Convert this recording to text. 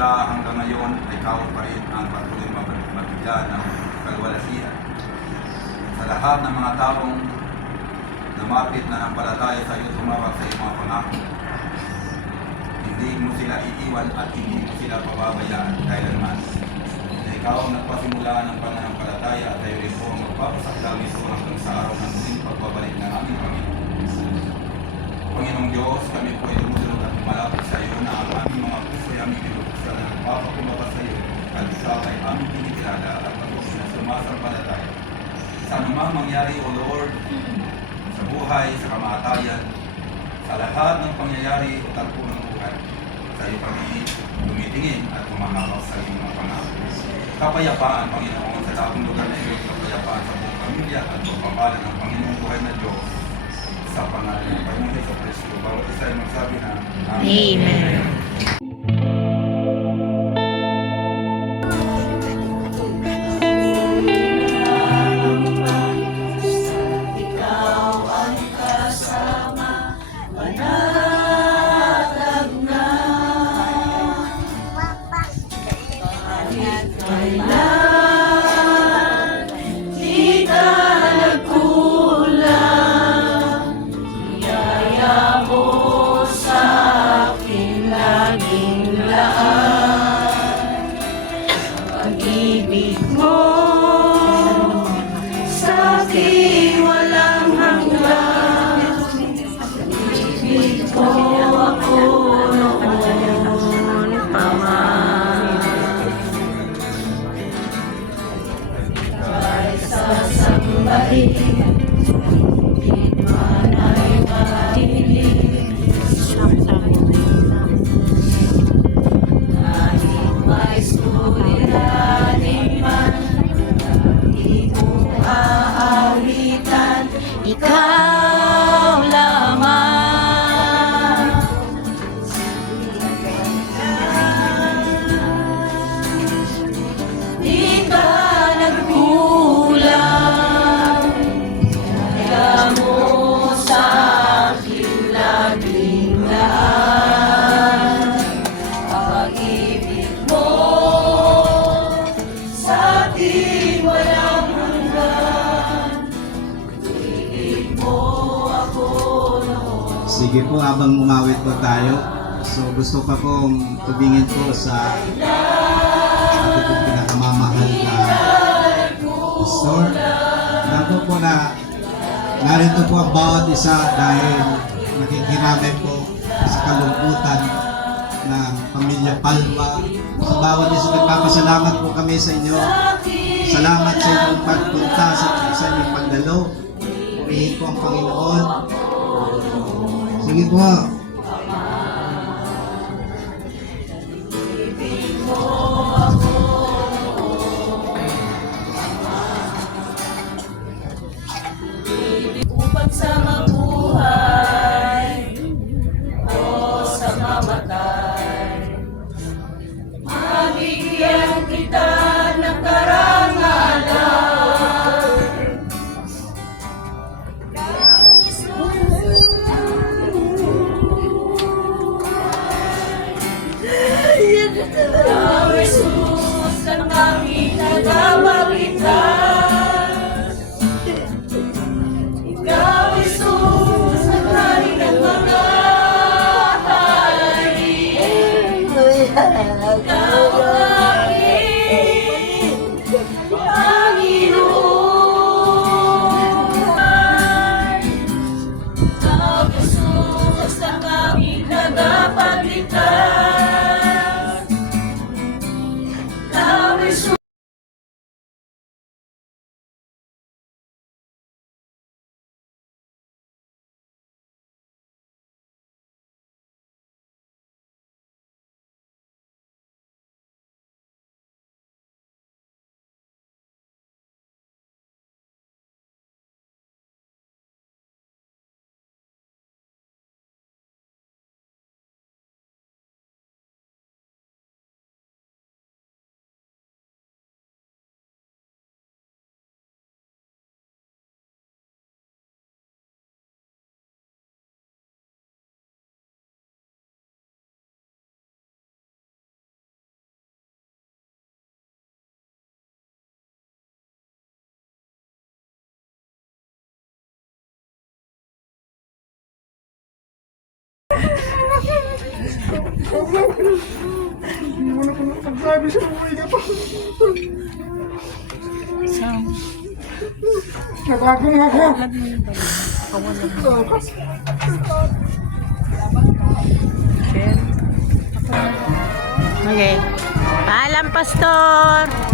simula hanggang ngayon ay ikaw pa rin ang patuloy mabigyan ng kalwalhatian. Sa lahat ng mga taong lumapit na nampalataya sa iyo, tumawag sa iyong mga pangako, hindi mo sila iiwan at hindi mo sila pababayaan kailanman. Na ikaw ang nagpasimula ng pananampalataya at tayo rin po ang magpapasaklaw nito hanggang sa araw ng muling pagbabalik ng aming Panginoon. Panginoong Diyos, kami po ay dumudulog at malapit sa iyo na ang aming mga puso ay aming binubuksan na nagpapakumbaba sa iyo at ikaw ay aming kinikilala at patuloy na sumasampalataya. Sa anumang mangyari, O Lord, sa buhay, sa kamatayan, sa lahat ng pangyayari o tagpo ng buhay, sa iyo kami tumitingin at kumahawak sa iyong mga pangako. Kapayapaan, Panginoon, sa taong lugar na iyo, kapayapaan sa buong pamilya at pagpapala ng Panginoong buhay na Diyos sa pangalan ng Panginoon Jesucristo. Bawat isa ay magsabi na Amen. Pag-ibig mo sa akin walang hanggan. Pag-ibig ko ako noon pa man. Kahit sasambahin, di man ay matinig. Kahit may suliranin man, di ko aawitan, ikaw lamang. Di ka nagkulang, kaya mo sa akin laging laan. Pag-ibig mo sa akin walang hanggan. Pag-ibig mo ako noon. Sige po, habang umawit po tayo. So gusto pa pong tubingin po sa ating pong pinakamamahal na pastor. Nako po na narito po ang bawat isa dahil nakikiramay po sa kalungkutan ng pamilya Palma. Sa bawat isa nagpapasalamat po kami sa inyo. Salamat sa inyong pagpunta, sa inyong pagdalo. Purihin po ang Panginoon. Sige po. Upang sa mabuhay o sa mamatay, mabigyan kita ng karangalan. Ikaw, Jesus, ang aming tagapagligtas. Ikaw, Jesus, ang hari ng mga hari. Ikaw ang aking Panginoon. Ikaw, Jesus, ang aming tagapagligtas. Ikaw, Jesus. Hindi mo na po nagsabi sa buhay ka pa. Nabagong ako. Okay. Paalam, Pastor!